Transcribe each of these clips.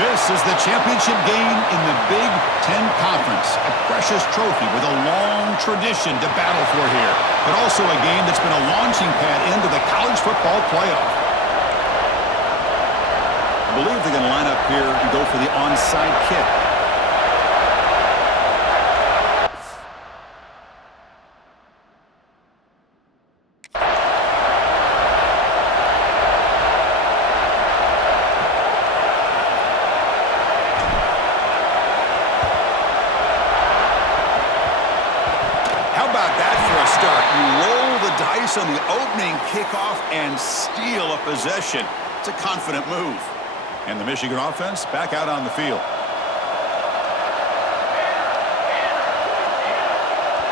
This is the championship game in the Big Ten Conference. A precious trophy with a long tradition to battle for here. But also a game that's been a launching pad into the college football playoff. I believe they're going to line up here and go for the onside kick. On the opening kickoff and steal a possession. It's a confident move. And the Michigan offense back out on the field.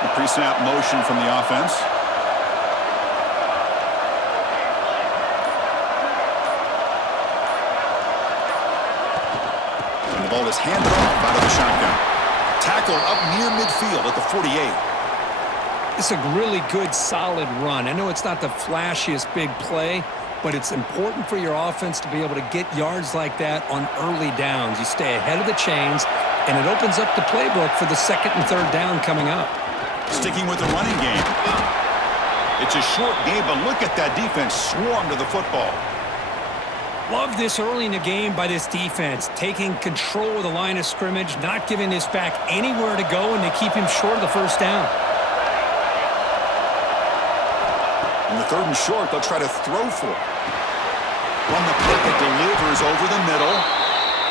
The pre-snap motion from the offense. And the ball is handed off out of the shotgun. Tackle up near midfield at the 48. It's a really good, solid run. I know it's not the flashiest big play, but it's important for your offense to be able to get yards like that on early downs. You stay ahead of the chains, and it opens up the playbook for the second and third down coming up. Sticking with the running game. It's a short game, but look at that defense swarm to the football. Love this early in the game by this defense, taking control of the line of scrimmage, not giving this back anywhere to go, and they keep him short of the first down. In the third and short, they'll try to throw for it. From the pocket, delivers over the middle.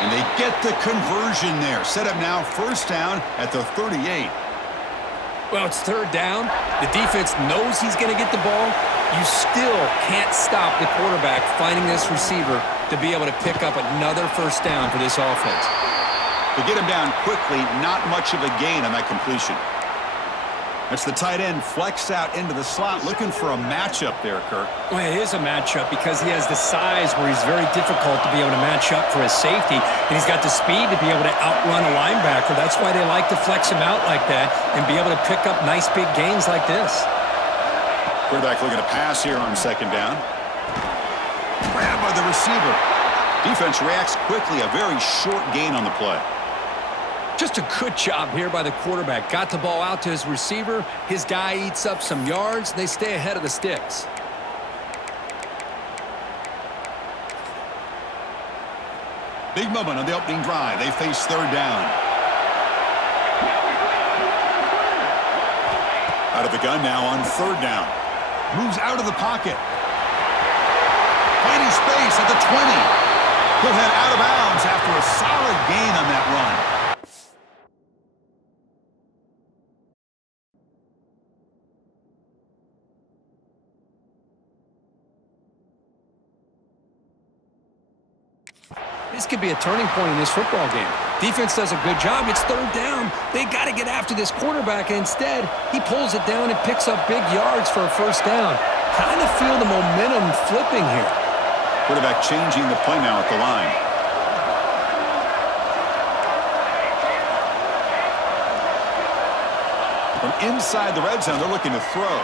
And they get the conversion there. Set up now, first down at the 38. Well, it's third down. The defense knows he's going to get the ball. You still can't stop the quarterback finding this receiver to be able to pick up another first down for this offense. To get him down quickly, not much of a gain on that completion. That's the tight end flexed out into the slot, looking for a matchup there, Kirk. Well, it is a matchup because he has the size where he's very difficult to be able to match up for his safety, and he's got the speed to be able to outrun a linebacker. That's why they like to flex him out like that and be able to pick up nice big gains like this. Quarterback looking to pass here on second down. Grabbed by the receiver. Defense reacts quickly, a very short gain on the play. Just a good job here by the quarterback. Got the ball out to his receiver. His guy eats up some yards. They stay ahead of the sticks. Big moment on the opening drive. They face third down. Out of the gun now on third down. Moves out of the pocket. Finding space at the 20. He'll head out of bounds after a solid gain on that run. This could be a turning point in this football game. Defense does a good job. It's third down. They got to get after this quarterback. Instead, he pulls it down and picks up big yards for a first down. Kind of feel the momentum flipping here. Quarterback changing the play now at the line. From inside the red zone, they're looking to throw.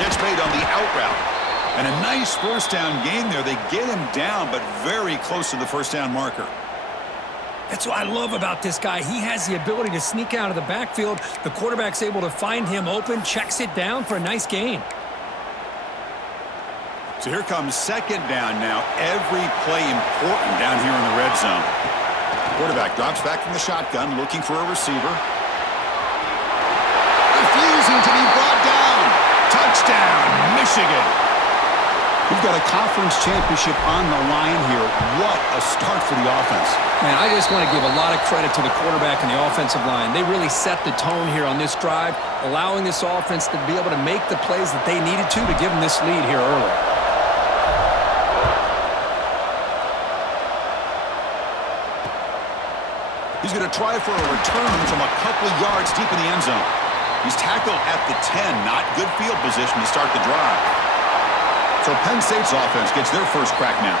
Catch made on the out route. And a nice first down gain there. They get him down, but very close to the first down marker. That's what I love about this guy. He has the ability to sneak out of the backfield. The quarterback's able to find him open, checks it down for a nice gain. So here comes second down now. Every play important down here in the red zone. Quarterback drops back from the shotgun, looking for a receiver. Refusing to be brought down. Touchdown, Michigan. We've got a conference championship on the line here. What a start for the offense. Man, I just want to give a lot of credit to the quarterback and the offensive line. They really set the tone here on this drive, allowing this offense to be able to make the plays that they needed to give them this lead here early. He's going to try for a return from a couple of yards deep in the end zone. He's tackled at the 10. Not good field position to start the drive. So Penn State's offense gets their first crack now.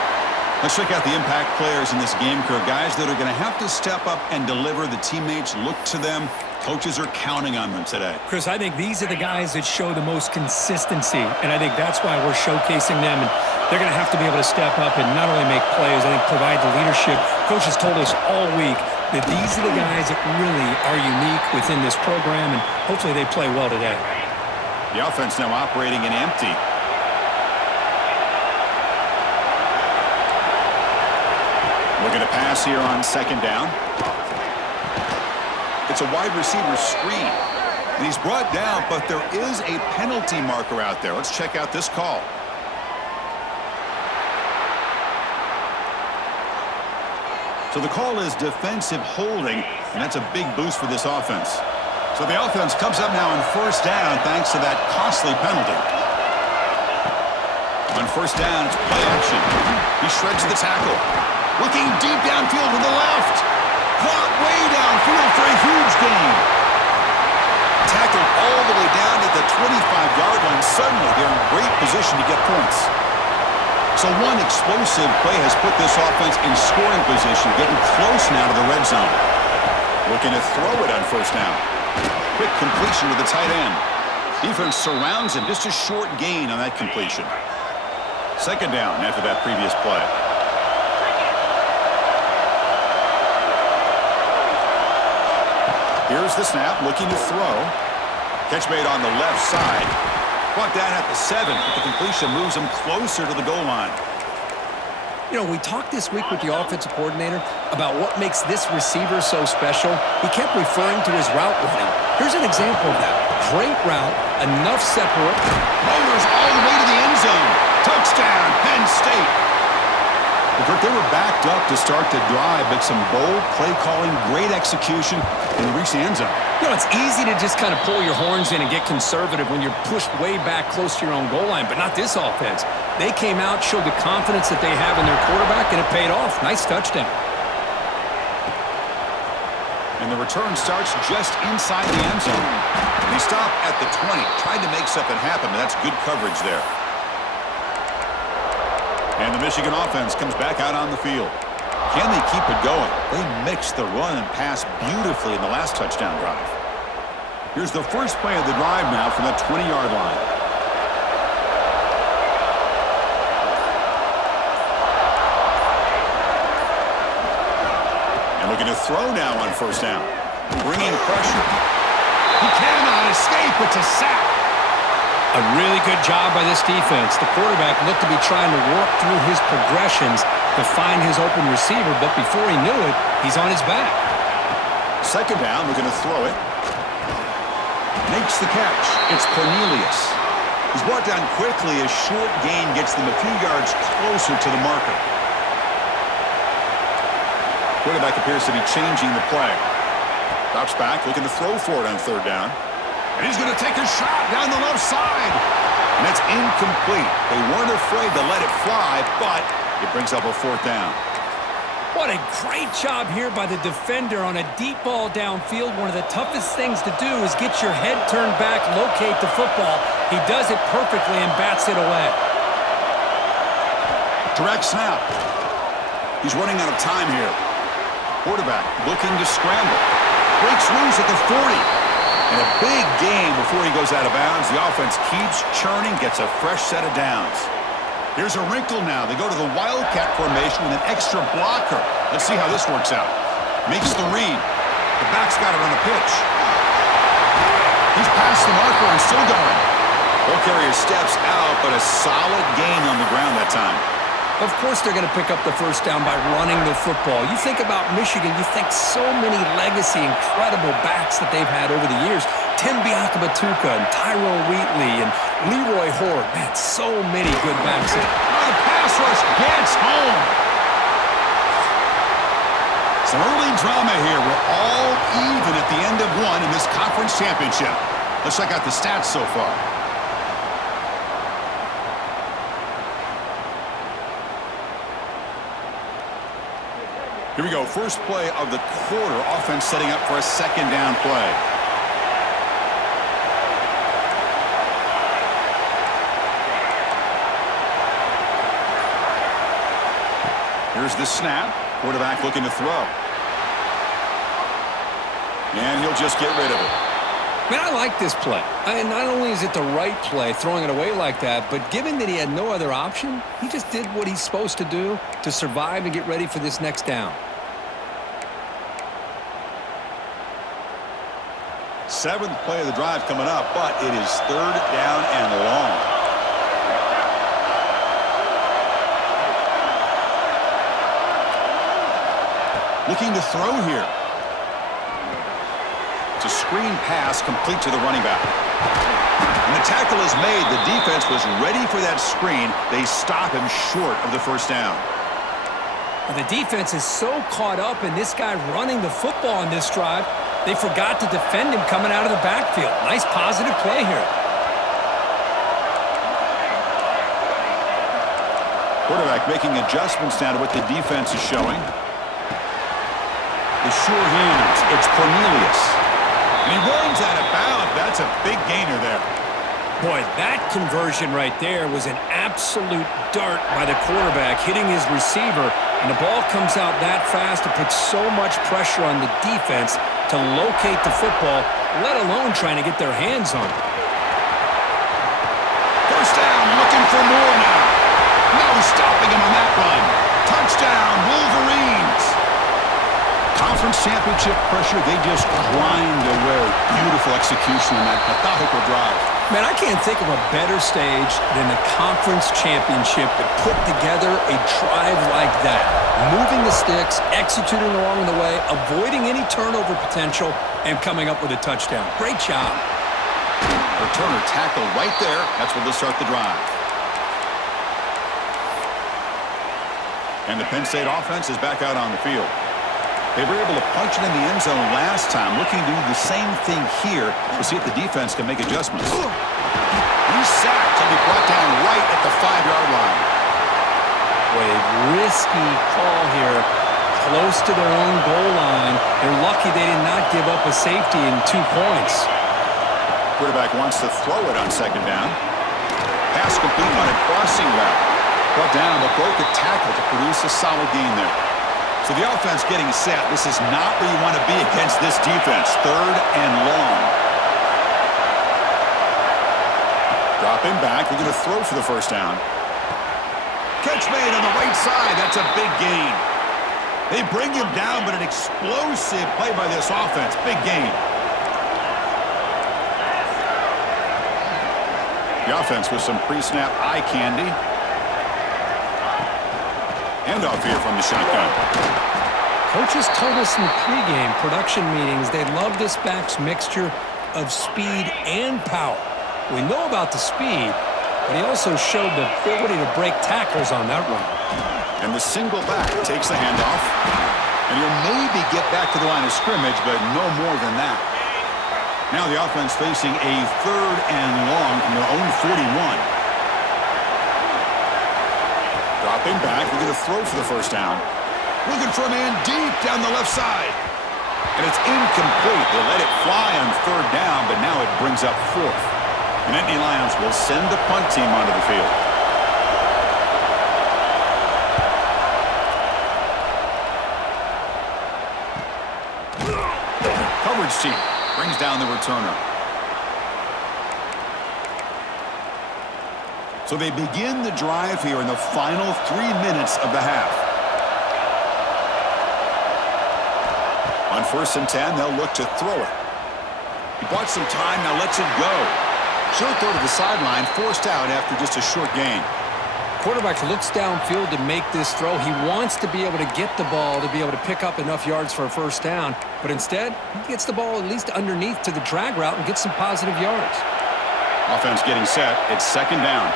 Let's check out the impact players in this game crew. Guys that are going to have to step up and deliver. The teammates look to them. Coaches are counting on them today. Chris, I think these are the guys that show the most consistency, and I think that's why we're showcasing them. And they're going to have to be able to step up and not only make plays, I think provide the leadership. Coach has told us all week that these are the guys that really are unique within this program, and hopefully they play well today. The offense now operating in empty. Looking to pass here on second down. It's a wide receiver screen. And he's brought down, but there is a penalty marker out there. Let's check out this call. So the call is defensive holding, and that's a big boost for this offense. So the offense comes up now on first down thanks to that costly penalty. On first down, it's play action. He shreds the tackle. Looking deep downfield to the left. Caught way downfield for a huge gain. Tackled all the way down to the 25-yard line. Suddenly, they're in great position to get points. So one explosive play has put this offense in scoring position, getting close now to the red zone. Looking to throw it on first down. Quick completion to the tight end. Defense surrounds him. Just a short gain on that completion. Second down after that previous play. Here's the snap, looking to throw. Catch made on the left side. Brought down at the 7, but the completion moves him closer to the goal line. You know, we talked this week with the offensive coordinator about what makes this receiver so special. He kept referring to his route running. Here's an example of that. Great route, enough separate. Motors all the way to the end zone. Touchdown, Penn State. They were backed up to start the drive, but some bold play calling, great execution, and they reached the end zone. You know, it's easy to just kind of pull your horns in and get conservative when you're pushed way back close to your own goal line, but not this offense. They came out, showed the confidence that they have in their quarterback, and it paid off. Nice touchdown. And the return starts just inside the end zone. He stopped at the 20, tried to make something happen, but that's good coverage there. And the Michigan offense comes back out on the field. Can they keep it going? They mixed the run and pass beautifully in the last touchdown drive. Here's the first play of the drive now from the 20-yard line. And looking to throw now on first down. Bringing pressure. He cannot escape. It's a sack. A really good job by this defense. The quarterback looked to be trying to work through his progressions to find his open receiver, but before he knew it, he's on his back. Second down, we're going to throw it. Makes the catch. It's Cornelius. He's brought down quickly. A short gain gets them a few yards closer to the marker. Quarterback appears to be changing the play. Drops back, looking to throw for it on third down. And he's going to take a shot down the left side. And that's incomplete. They weren't afraid to let it fly, but it brings up a fourth down. What a great job here by the defender on a deep ball downfield. One of the toughest things to do is get your head turned back, locate the football. He does it perfectly and bats it away. Direct snap. He's running out of time here. Quarterback looking to scramble. Breaks loose at the 40. And a big gain before he goes out of bounds. The offense keeps churning, gets a fresh set of downs. Here's a wrinkle now. They go to the Wildcat formation with an extra blocker. Let's see how this works out. Makes the read. The back's got it on the pitch. He's past the marker and still going. Ball carrier steps out, but a solid gain on the ground that time. Of course they're going to pick up the first down by running the football. You think about Michigan, you think so many legacy, incredible backs that they've had over the years. Tim Biakabatuka and Tyrone Wheatley and Leroy Hort. Man, so many good backs. The pass rush gets home. Some early drama here. We're all even at the end of one in this conference championship. Let's check out the stats so far. Here we go. First play of the quarter. Offense setting up for a second down play. Here's the snap. Quarterback looking to throw. And he'll just get rid of it. Man, I like this play. Not only is it the right play, throwing it away like that, but given that he had no other option, he just did what he's supposed to do to survive and get ready for this next down. 7th play of the drive coming up, but it is 3rd down and long. Looking to throw here. It's a screen pass complete to the running back. And the tackle is made. The defense was ready for that screen. They stop him short of the first down. And the defense is so caught up in this guy running the football on this drive, they forgot to defend him coming out of the backfield. Nice positive play here. Quarterback making adjustments now to what the defense is showing. The sure hands. It's Cornelius. And he runs out of bounds. That's a big gainer there. Boy, that conversion right there was an absolute dart by the quarterback, hitting his receiver, and the ball comes out that fast. It puts so much pressure on the defense to locate the football, let alone trying to get their hands on it. First down, looking for more now. No stopping him on that run. Touchdown, Wolverines. Conference championship pressure, they just grind away. Beautiful execution on that methodical drive. Man, I can't think of a better stage than the conference championship to put together a drive like that. Moving the sticks, executing along the way, avoiding any turnover potential, and coming up with a touchdown. Great job. Returner tackle right there. That's where they'll start the drive. And the Penn State offense is back out on the field. They were able to punch it in the end zone last time, looking to do the same thing here to see if the defense can make adjustments. He's sacked and be brought down right at the 5-yard line. Boy, a risky call here, close to their own goal line. They're lucky they did not give up a safety in 2 points. Quarterback wants to throw it on 2nd down. Pass complete on a crossing route. Brought down, but broke a tackle to produce a solid gain there. So the offense getting set. This is not where you want to be against this defense. 3rd and long. Dropping back. We're going to throw for the first down. Catch made on the right side. That's a big gain. They bring him down, but an explosive play by this offense. Big gain. The offense with some pre-snap eye candy. Handoff here from the shotgun. Coaches told us in the pregame production meetings they love this back's mixture of speed and power. We know about the speed, but he also showed the ability to break tackles on that run. And the single back takes the handoff. And he'll maybe get back to the line of scrimmage, but no more than that. Now the offense facing a 3rd and long from their own 41. Dropping back, we're going to throw for the first down. Looking for a man deep down the left side. And it's incomplete. They let it fly on 3rd down, but now it brings up 4th. And Nittany Lions will send the punt team onto the field. Coverage team brings down the returner. So they begin the drive here in the final 3 minutes of the half. On 1st and 10, they'll look to throw it. He bought some time, now lets it go. Short throw to the sideline, forced out after just a short gain. Quarterback looks downfield to make this throw. He wants to be able to get the ball to be able to pick up enough yards for a first down, but instead, he gets the ball at least underneath to the drag route and gets some positive yards. Offense getting set. It's 2nd down.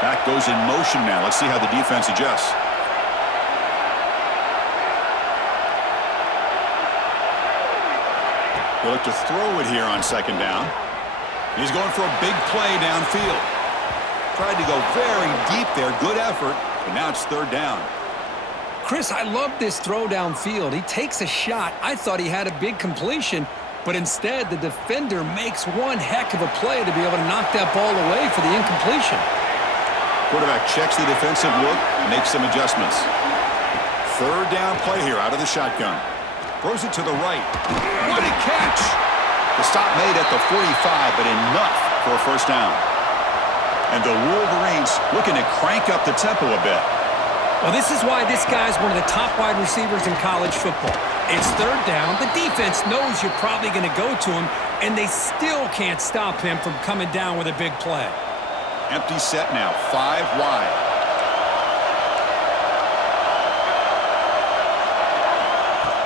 Back goes in motion now. Let's see how the defense adjusts. They look to throw it here on 2nd down. He's going for a big play downfield. Tried to go very deep there. Good effort, but now it's 3rd down. Chris, I love this throw downfield. He takes a shot. I thought he had a big completion, but instead the defender makes one heck of a play to be able to knock that ball away for the incompletion. Quarterback checks the defensive look, makes some adjustments. Third down play here out of the shotgun. Throws it to the right. What a catch! The stop made at the 45, but enough for a first down. And the Wolverines looking to crank up the tempo a bit. Well, this is why this guy's one of the top wide receivers in college football. It's third down. The defense knows you're probably going to go to him, and they still can't stop him from coming down with a big play. Empty set now, 5 wide.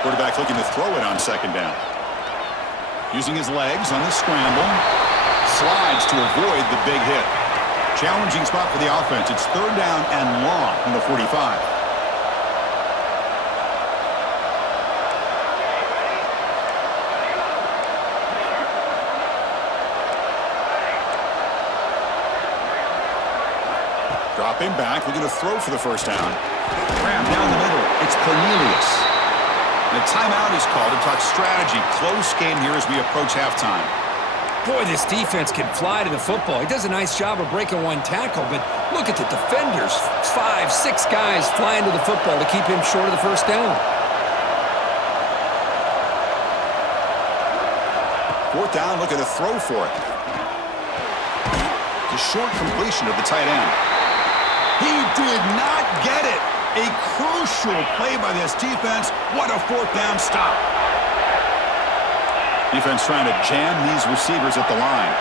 Quarterback looking to throw it on second down. Using his legs on the scramble. Slides to avoid the big hit. Challenging spot for the offense. It's third down and long from the 45. Dropping back, looking to throw for the first down. Ram down the middle. It's Cornelius. The timeout is called to talk strategy. Close game here as we approach halftime. Boy, this defense can fly to the football. He does a nice job of breaking one tackle, but look at the defenders. 5, 6 guys flying to the football to keep him short of the first down. Fourth down, looking to throw for it. The short completion of the tight end. He did not get it. A crucial play by this defense. What a fourth down stop. Defense trying to jam these receivers at the line.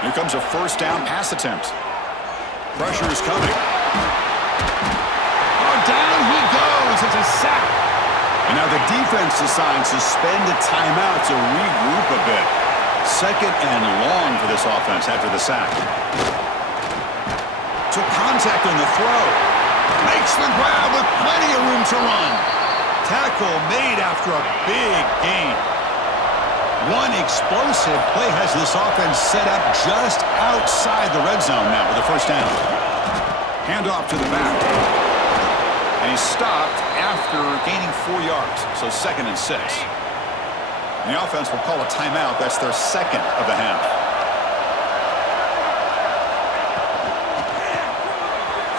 Here comes a first down pass attempt. Pressure is coming. Oh, down he goes. It's a sack. And now the defense decides to spend a timeout to regroup a bit. Second and long for this offense after the sack. Took contact on the throw. Makes the grab with plenty of room to run. Tackle made after a big gain. One explosive play has this offense set up just outside the red zone now with the first down. Handoff to the back. And he's stopped after gaining 4 yards, so second and 6. And the offense will call a timeout. That's their second of the half.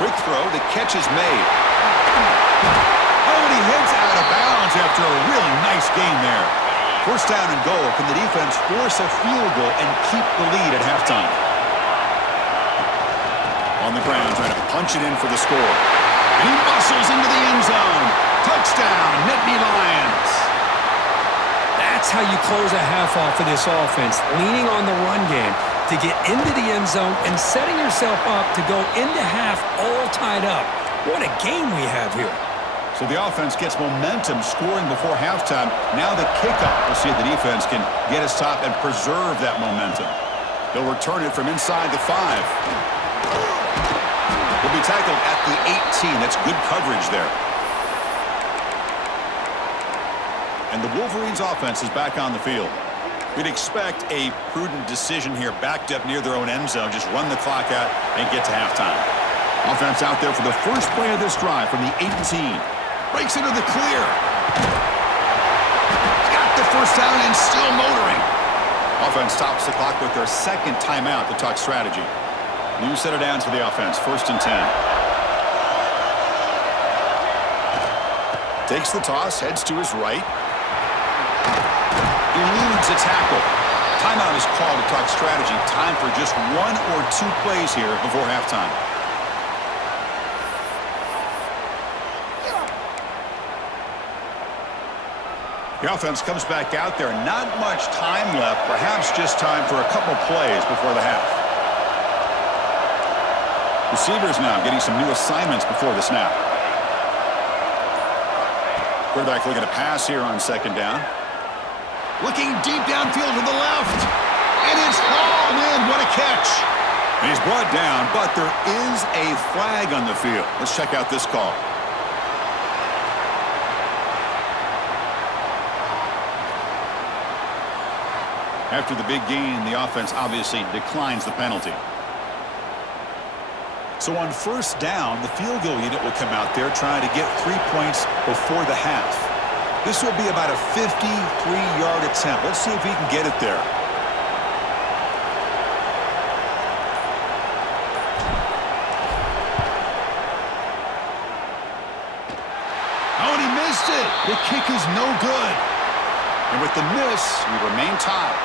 Quick throw, the catch is made. Oh, and he heads out of bounds after a really nice gain there. First down and goal. Can the defense force a field goal and keep the lead at halftime? On the ground, trying to punch it in for the score. And he muscles into the end zone. Touchdown, Nittany Lions. That's how you close a half off of this offense, leaning on the run game to get into the end zone and setting yourself up to go into half all tied up. What a game we have here. So the offense gets momentum scoring before halftime. Now the kickoff. We'll see if the defense can get his top and preserve that momentum. They'll return it from inside the 5. He'll be tackled at the 18. That's good coverage there. And the Wolverines offense is back on the field. We'd expect a prudent decision here, backed up near their own end zone. Just run the clock out and get to halftime. Offense out there for the first play of this drive from the 18. Breaks into the clear. Got the first down and still motoring. Offense stops the clock with their second timeout to talk strategy. New set of downs for the offense. First and 10. Takes the toss, heads to his right. Eludes a tackle. Timeout is called to talk strategy. Time for just 1 or 2 plays here before halftime. The offense comes back out there. Not much time left. Perhaps just time for a couple plays before the half. Receivers now getting some new assignments before the snap. Quarterback looking to pass here on second down. Looking deep downfield to the left. And it's hauled in. What a catch. And he's brought down, but there is a flag on the field. Let's check out this call. After the big gain, the offense obviously declines the penalty. So on first down, the field goal unit will come out there trying to get 3 points before the half. This will be about a 53-yard attempt. Let's see if he can get it there. Oh, and he missed it. The kick is no good. And with the miss, we remain tied.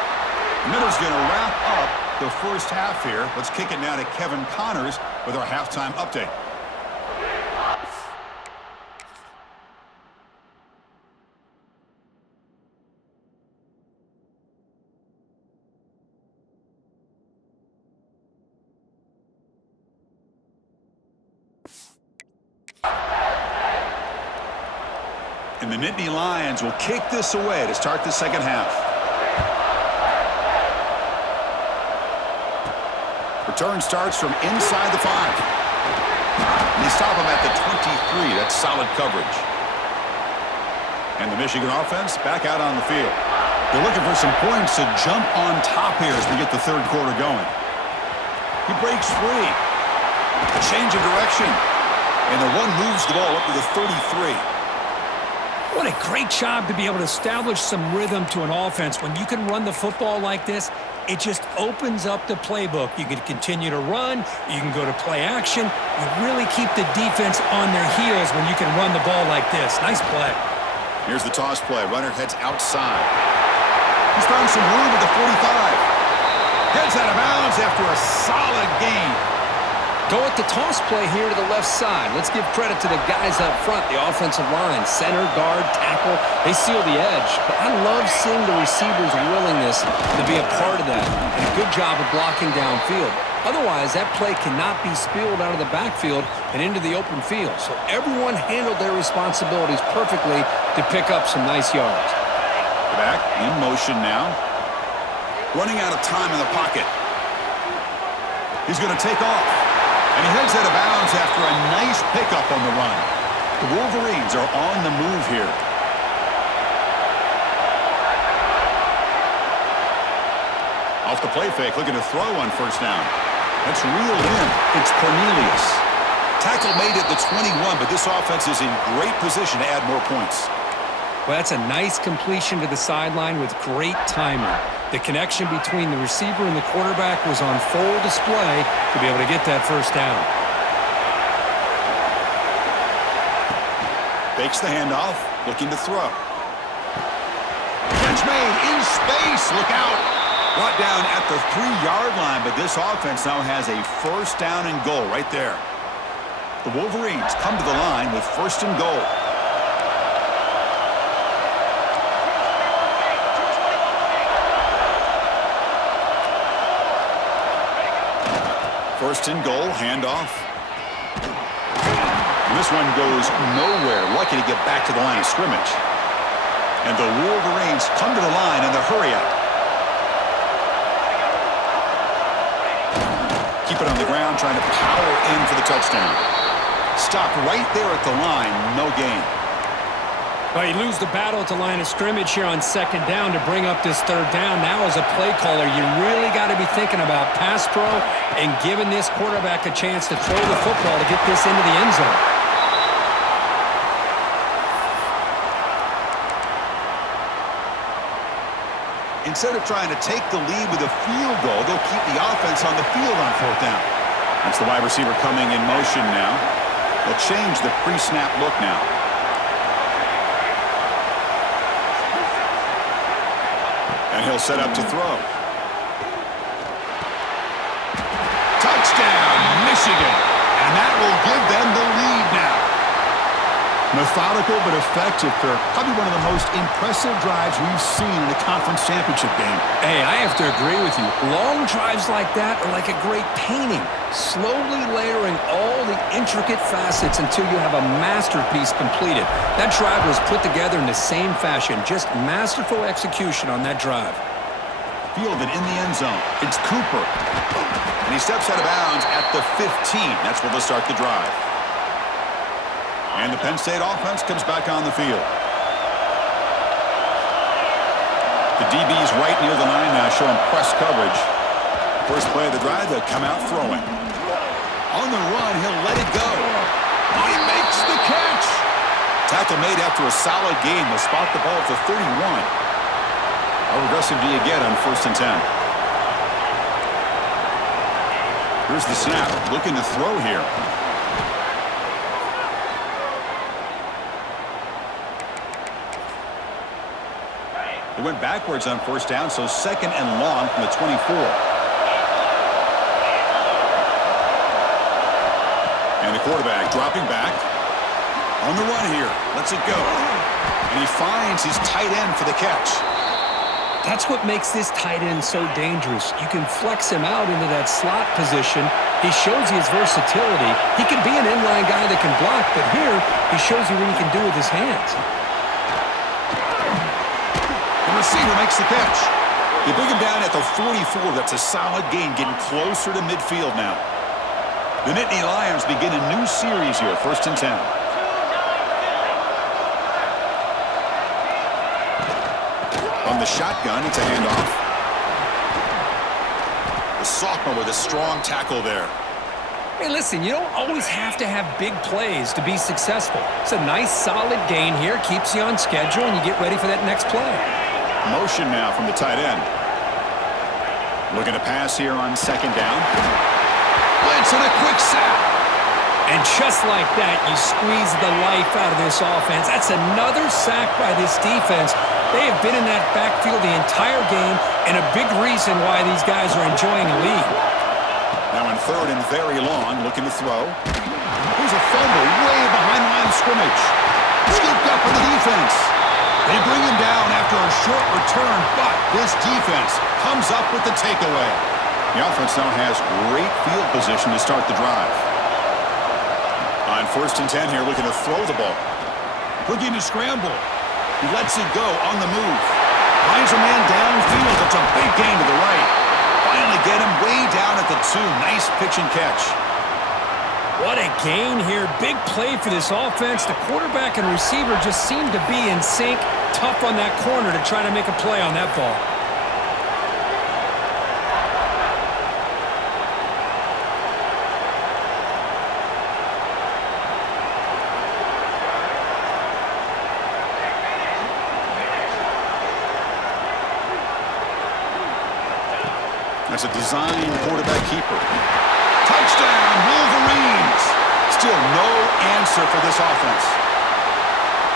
Middle's going to wrap up the first half here. Let's kick it now to Kevin Connors with our halftime update. And the Nittany Lions will kick this away to start the second half. Return starts from inside the 5. And they stop him at the 23. That's solid coverage. And the Michigan offense back out on the field. They're looking for some points to jump on top here as we get the third quarter going. He breaks free. A change of direction. And the one moves the ball up to the 33. What a great job to be able to establish some rhythm to an offense. When you can run the football like this, it just opens up the playbook. You can continue to run. You can go to play action. You really keep the defense on their heels when you can run the ball like this. Nice play. Here's the toss play. Runner heads outside. He's found some room at the 45. Heads out of bounds after a solid gain. Go at the toss play here to the left side. Let's give credit to the guys up front, the offensive line, center, guard, tackle. They seal the edge. But I love seeing the receivers' willingness to be a part of that, and a good job of blocking downfield. Otherwise, that play cannot be spilled out of the backfield and into the open field. So everyone handled their responsibilities perfectly to pick up some nice yards. Back in motion now. Running out of time in the pocket. He's going to take off. And he heads out of bounds after a nice pickup on the run. The Wolverines are on the move here. Off the play fake, looking to throw on first down. That's reeled in. It's Cornelius. Tackle made at the 21, but this offense is in great position to add more points. Well, that's a nice completion to the sideline with great timing. The connection between the receiver and the quarterback was on full display to be able to get that first down. Fakes the handoff, looking to throw. Catch made in space. Look out. Brought down at the 3-yard line, but this offense now has a first down and goal right there. The Wolverines come to the line with first and goal. First and goal, handoff. And this one goes nowhere. Lucky to get back to the line of scrimmage. And the Wolverines come to the line in the hurry-up. Keep it on the ground, trying to power in for the touchdown. Stopped right there at the line, no gain. Well, you lose the battle at the line of scrimmage here on second down to bring up this third down. Now as a play caller, you really got to be thinking about pass pro and giving this quarterback a chance to throw the football to get this into the end zone. Instead of trying to take the lead with a field goal, they'll keep the offense on the field on fourth down. That's the wide receiver coming in motion now. They'll change the pre-snap look now. And he'll set up to throw. Touchdown, Michigan. And that will give them the lead now. Methodical but effective, Kirk. Probably one of the most impressive drives we've seen in a conference championship game. Hey, I have to agree with you. Long drives like that are like a great painting. Slowly layering all the intricate facets until you have a masterpiece completed. That drive was put together in the same fashion. Just masterful execution on that drive. Fielded in the end zone. It's Cooper. And he steps out of bounds at the 15. That's where they'll start the drive. And the Penn State offense comes back on the field. The DB's right near the line now, showing press coverage. First play of the drive, they'll come out throwing. On the run, he'll let it go. Oh, he makes the catch. Tackle made after a solid gain. They'll spot the ball at the 31. How aggressive do you get on first and 10? Here's the snap. Looking to throw here. He went backwards on first down, so second and long from the 24. And the quarterback dropping back. On the run here. Lets it go. And he finds his tight end for the catch. That's what makes this tight end so dangerous. You can flex him out into that slot position. He shows you his versatility. He can be an inline guy that can block, but here he shows you what he can do with his hands. The receiver makes the catch. They bring him down at the 44. That's a solid gain, getting closer to midfield now. The Nittany Lions begin a new series here, 1st and 10. On the shotgun, it's a handoff. The sophomore with a strong tackle there. Hey, listen, you don't always have to have big plays to be successful. It's a nice, solid gain here. Keeps you on schedule, and you get ready for that next play. Motion now from the tight end. Looking to pass here on 2nd down. Blitz and a quick sack. And just like that, you squeeze the life out of this offense. That's another sack by this defense. They have been in that backfield the entire game, and a big reason why these guys are enjoying a lead. Now in 3rd and very long, looking to throw. Here's a fumble way behind the line of scrimmage. Scooped up in the defense. They bring him down after a short return, but this defense comes up with the takeaway. The offense now has great field position to start the drive. On 1st and 10 here, looking to throw the ball. Looking to scramble. He lets it go on the move. Finds a man downfield. It's a big gain to the right. Finally get him way down at the 2. Nice pitch and catch. What a gain here. Big play for this offense. The quarterback and receiver just seem to be in sync. Tough on that corner to try to make a play on that ball. That's a design quarterback keeper. Touchdown, Wolverines! Still no answer for this offense.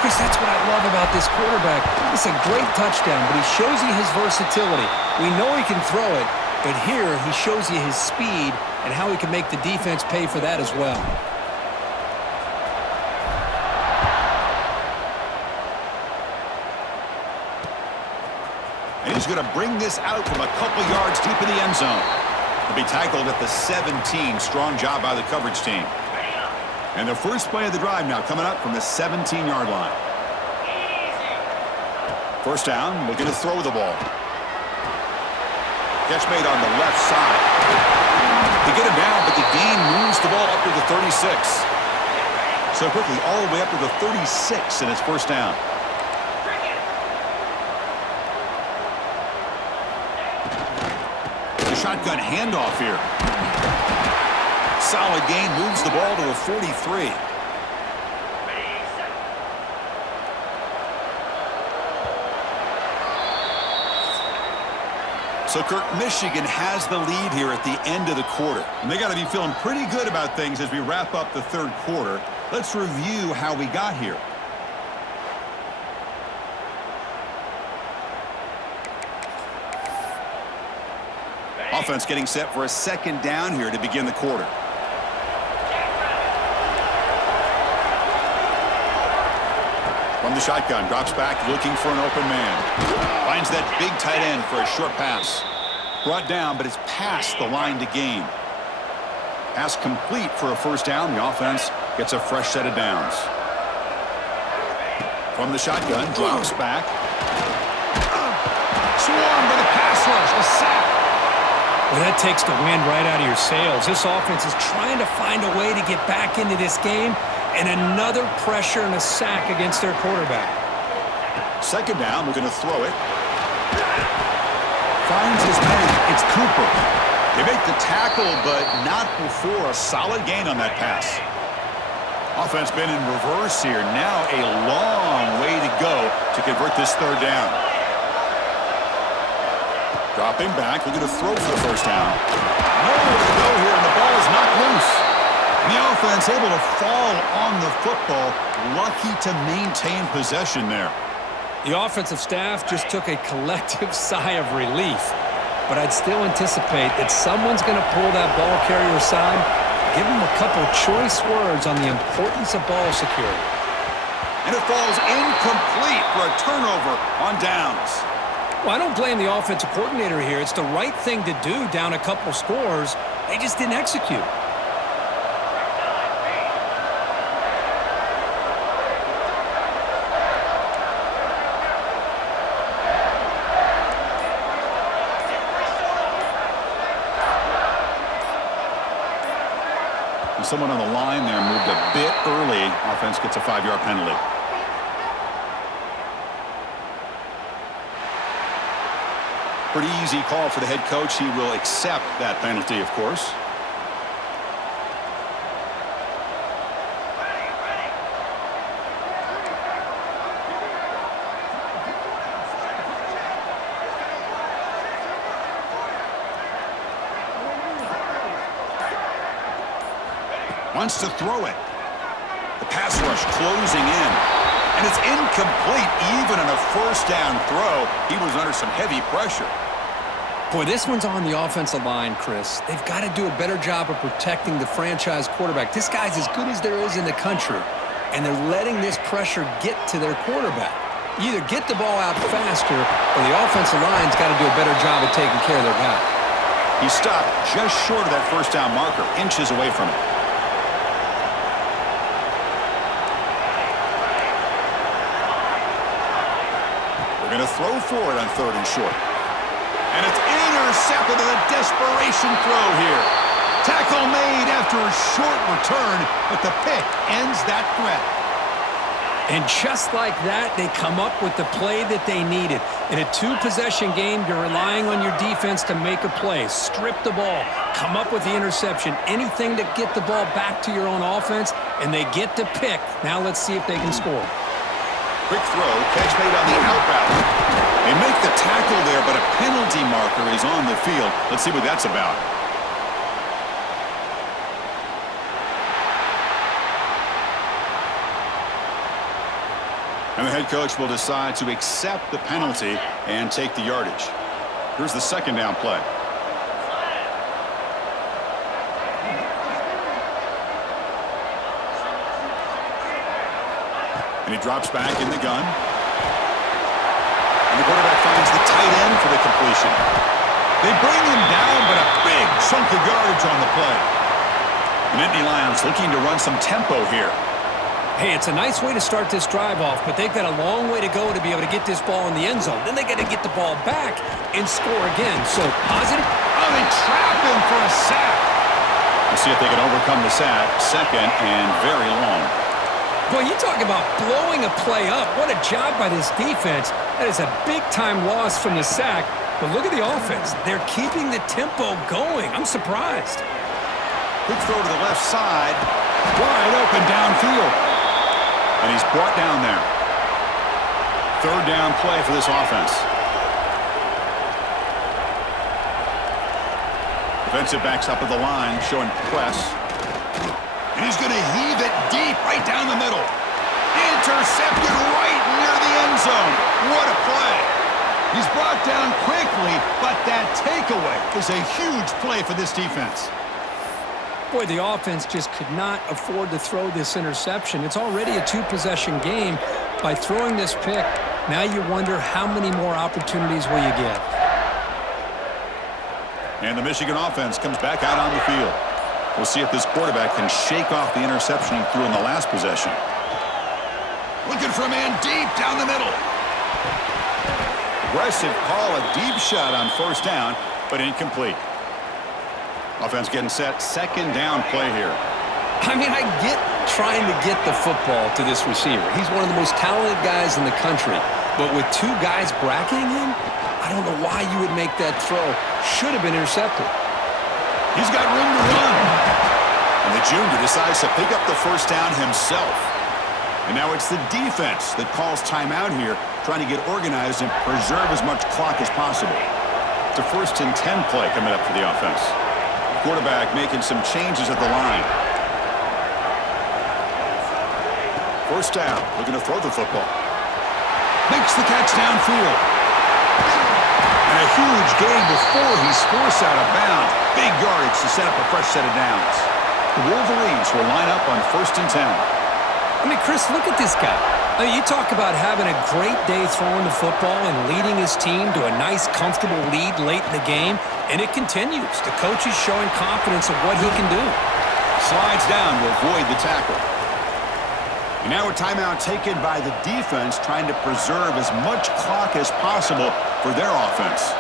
Chris, that's what I love about this quarterback. It's a great touchdown, but he shows you his versatility. We know he can throw it, but here he shows you his speed and how he can make the defense pay for that as well. And he's going to bring this out from a couple yards deep in the end zone. He'll be tackled at the 17. Strong job by the coverage team. And the first play of the drive now coming up from the 17-yard line. First down, looking to throw the ball. Catch made on the left side. They get him down, but the gain moves the ball up to the 36. So quickly, all the way up to the 36, and it's first down. Shotgun handoff here. Solid gain, moves the ball to a 43. So Kirk, Michigan has the lead here at the end of the quarter. And they got to be feeling pretty good about things as we wrap up the 3rd quarter. Let's review how we got here. Offense getting set for a 2nd down here to begin the quarter. From the shotgun, drops back looking for an open man. Finds that big tight end for a short pass. Brought down, but it's past the line to gain. Pass complete for a first down. The offense gets a fresh set of downs. From the shotgun, drops back. Swarmed by the pass rush. A sack. Well, that takes the wind right out of your sails. This offense is trying to find a way to get back into this game, and another pressure and a sack against their quarterback. 2nd down, we're going to throw it. Finds his man. It's Cooper. They make the tackle, but not before a solid gain on that pass. Offense been in reverse here. Now a long way to go to convert this 3rd down. Dropping back, looking to throw for the first down. Nowhere to go here, and the ball is knocked loose. The offense able to fall on the football. Lucky to maintain possession there. The offensive staff just took a collective sigh of relief. But I'd still anticipate that someone's going to pull that ball carrier aside, give him a couple choice words on the importance of ball security. And it falls incomplete for a turnover on downs. Well, I don't blame the offensive coordinator here. It's the right thing to do down a couple scores. They just didn't execute. Someone on the line there moved a bit early. Offense gets a 5-yard penalty. Pretty easy call for the head coach. He will accept that penalty, of course. Wants to throw it. The pass rush closing in. And it's incomplete even on a first down throw. He was under some heavy pressure. Boy, this one's on the offensive line, Chris. They've got to do a better job of protecting the franchise quarterback. This guy's as good as there is in the country, and they're letting this pressure get to their quarterback. You either get the ball out faster, or the offensive line's got to do a better job of taking care of their guy. He stopped just short of that first down marker, inches away from it. Going to throw for it on 3rd and short. And it's intercepted in a desperation throw here. Tackle made after a short return, but the pick ends that threat. And just like that, they come up with the play that they needed. In a 2-possession game, you're relying on your defense to make a play. Strip the ball, come up with the interception, anything to get the ball back to your own offense, and they get the pick. Now let's see if they can score. Quick throw, catch made on the out route. They make the tackle there, but a penalty marker is on the field. Let's see what that's about. And the head coach will decide to accept the penalty and take the yardage. Here's the 2nd down play. And he drops back in the gun. And the quarterback finds the tight end for the completion. They bring him down, but a big chunk of yardage on the play. And Nittany Lions looking to run some tempo here. Hey, it's a nice way to start this drive off, but they've got a long way to go to be able to get this ball in the end zone. Then they got to get the ball back and score again. So, positive. Oh, they trap him for a sack. We'll see if they can overcome the sack. 2nd and very long. Boy, you talk about blowing a play up. What a job by this defense. That is a big-time loss from the sack. But look at the offense. They're keeping the tempo going. I'm surprised. Quick throw to the left side. Wide open downfield. And he's brought down there. 3rd down play for this offense. Defensive backs up at the line, showing press. And he's going to heave it deep right down the middle. Intercepted right near the end zone. What a play. He's brought down quickly, but that takeaway is a huge play for this defense. Boy, the offense just could not afford to throw this interception. It's already a 2-possession game. By throwing this pick, now you wonder how many more opportunities will you get. And the Michigan offense comes back out on the field. We'll see if this quarterback can shake off the interception he threw in the last possession. Looking for a man deep down the middle. Aggressive call, a deep shot on 1st down, but incomplete. Offense getting set. 2nd down play here. I mean, I get trying to get the football to this receiver. He's one of the most talented guys in the country. But with 2 guys bracketing him, I don't know why you would make that throw. Should have been intercepted. He's got room to run. And the junior decides to pick up the 1st down himself. And now it's the defense that calls timeout here, trying to get organized and preserve as much clock as possible. It's a 1st and 10 play coming up for the offense. The quarterback making some changes at the line. 1st down, looking to throw the football. Makes the catch downfield. And a huge gain before he's forced out of bounds. Big yardage to set up a fresh set of downs. The Wolverines will line up on 1st and 10. I mean, Chris, look at this guy. I mean, you talk about having a great day throwing the football and leading his team to a nice, comfortable lead late in the game, and it continues. The coach is showing confidence of what he can do. Slides down to avoid the tackle. And now a timeout taken by the defense, trying to preserve as much clock as possible for their offense.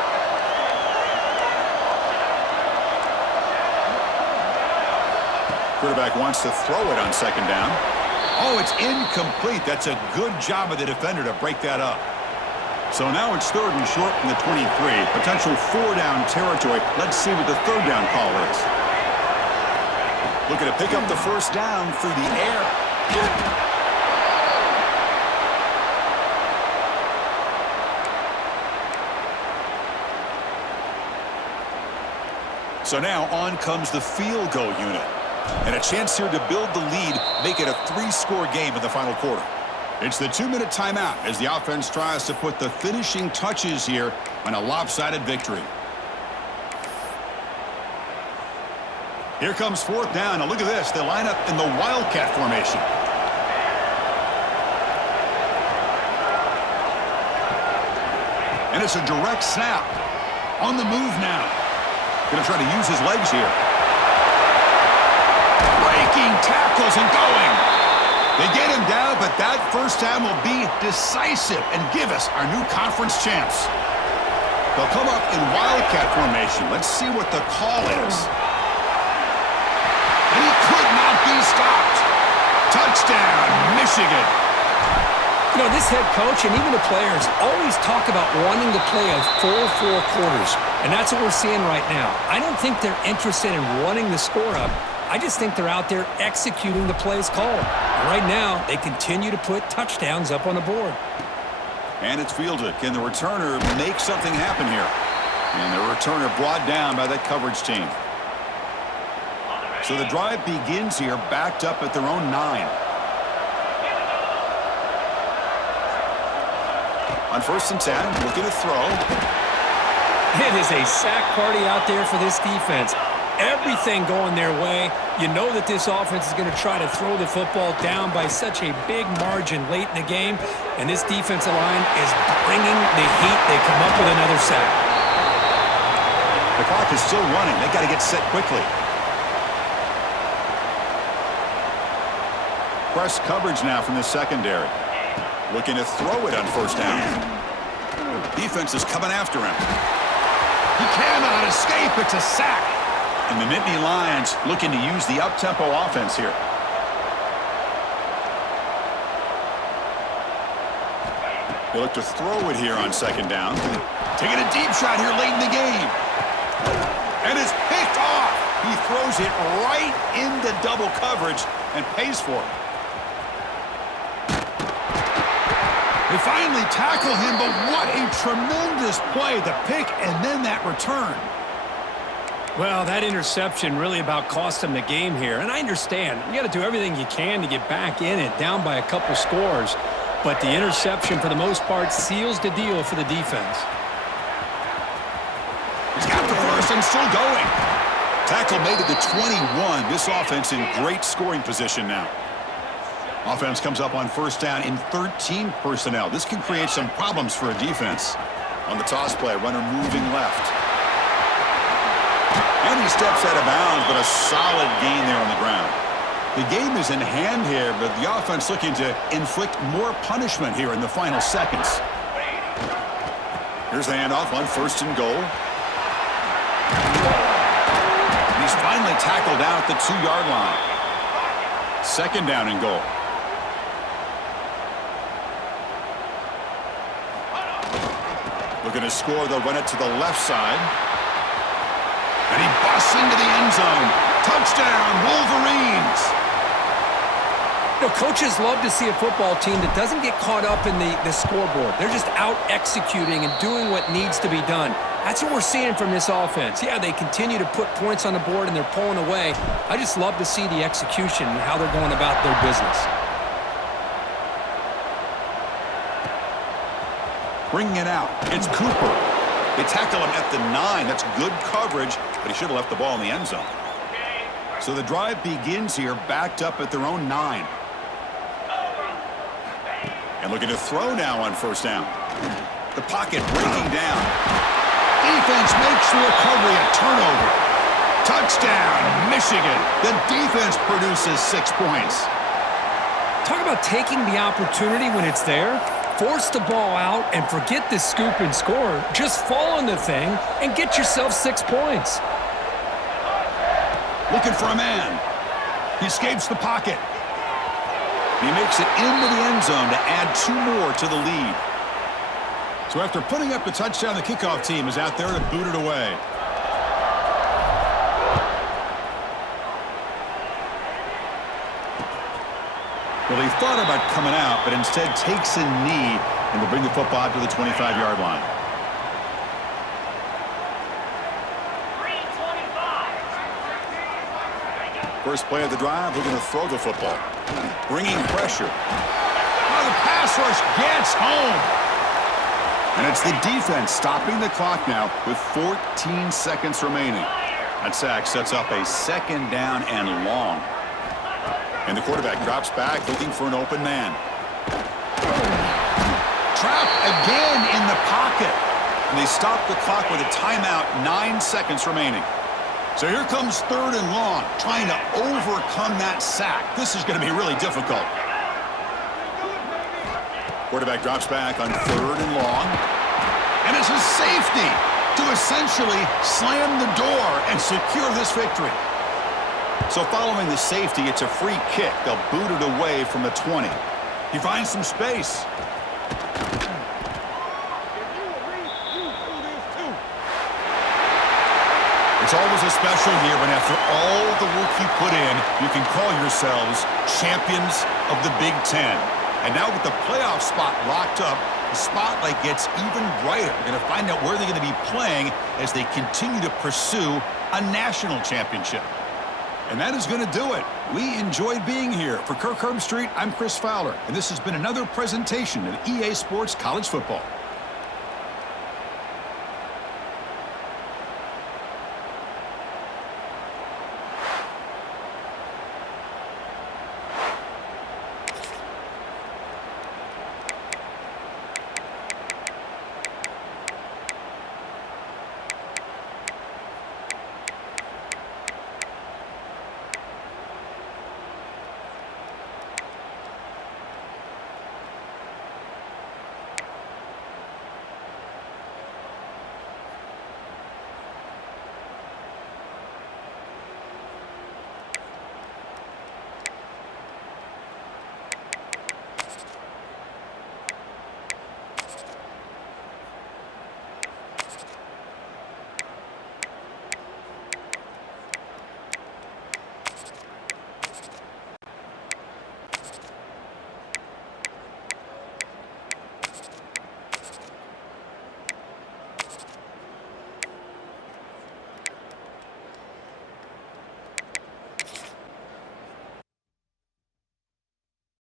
Quarterback wants to throw it on 2nd down. Oh, it's incomplete. That's a good job of the defender to break that up. So now it's 3rd and short from the 23. Potential 4-down territory. Let's see what the 3rd down call is. Looking to pick up the 1st down through the air. So now on comes the field goal unit. And a chance here to build the lead, make it a 3-score game in the final quarter. It's the 2-minute timeout as the offense tries to put the finishing touches here on a lopsided victory. Here comes 4th down. Now look at this. They line up in the Wildcat formation. And it's a direct snap. On the move now. Going to try to use his legs here. Breaking tackles and going. They get him down, but that 1st down will be decisive and give us our new conference champs. They'll come up in Wildcat formation. Let's see what the call is. And he could not be stopped. Touchdown, Michigan. You know, this head coach and even the players always talk about wanting to play a full 4 quarters, and that's what we're seeing right now. I don't think they're interested in running the score up. I just think they're out there executing the plays called. And right now, they continue to put touchdowns up on the board. And it's fielded. Can the returner make something happen here? And the returner brought down by that coverage team. So the drive begins here, backed up at their own 9. On 1st and 10, looking to throw. It is a sack party out there for this defense. Everything going their way. You know that this offense is going to try to throw the football down by such a big margin late in the game, and this defensive line is bringing the heat. They come up with another sack. The clock is still running. They got to get set quickly. Press coverage now from the secondary. Looking to throw it on 1st down. Defense is coming after him. He cannot escape. It's a sack. And the Nittany Lions looking to use the up-tempo offense here. They look to throw it here on 2nd down. Taking a deep shot here late in the game. And it's picked off. He throws it right into double coverage and pays for it. They finally tackle him, but what a tremendous play. The pick and then that return. Well, that interception really about cost them the game here. And I understand. You got to do everything you can to get back in it, down by a couple scores. But the interception, for the most part, seals the deal for the defense. He's got the 1st and still going. Tackle made at the 21. This offense in great scoring position now. Offense comes up on 1st down in 13 personnel. This can create some problems for a defense. On the toss play, runner moving left. And he steps out of bounds, but a solid gain there on the ground. The game is in hand here, but the offense looking to inflict more punishment here in the final seconds. Here's the handoff on 1st and goal. And he's finally tackled down at the 2-yard line. 2nd down and goal. Looking to score, they'll run it to the left side. And he busts into the end zone. Touchdown, Wolverines! You know, coaches love to see a football team that doesn't get caught up in the scoreboard. They're just out executing and doing what needs to be done. That's what we're seeing from this offense. Yeah, they continue to put points on the board and they're pulling away. I just love to see the execution and how they're going about their business. Bringing it out. It's Cooper. They tackle him at the 9. That's good coverage, but he should have left the ball in the end zone. So the drive begins here, backed up at their own 9. And looking to throw now on first down. The pocket breaking down. Defense makes the recovery, a turnover. Touchdown, Michigan. The defense produces 6 points. Talk about taking the opportunity when it's there. Force the ball out and forget this scoop and score. Just fall on the thing and get yourself 6 points. Looking for a man. He escapes the pocket. He makes it into the end zone to add 2 more to the lead. So after putting up the touchdown, the kickoff team is out there to boot it away. Well, he thought about coming out, but instead takes a knee and will bring the football to the 25-yard line. First play of the drive, looking to throw the football. Bringing pressure. Oh, the pass rush gets home. And it's the defense stopping the clock now with 14 seconds remaining. That sack sets up a 2nd down and long. And the quarterback drops back looking for an open man. Trapped again in the pocket. And they stop the clock with a timeout, 9 seconds remaining. So here comes 3rd and long, trying to overcome that sack. This is going to be really difficult. Quarterback drops back on 3rd and long. And it's a safety to essentially slam the door and secure this victory. So following the safety, it's a free kick. They'll boot it away from the 20. He finds some space. It's always a special year when after all the work you put in, you can call yourselves champions of the Big Ten. And now with the playoff spot locked up, the spotlight gets even brighter. We're going to find out where they're going to be playing as they continue to pursue a national championship. And that is going to do it. We enjoyed being here. For Kirk Herbstreit, I'm Chris Fowler, and this has been another presentation of EA Sports College Football.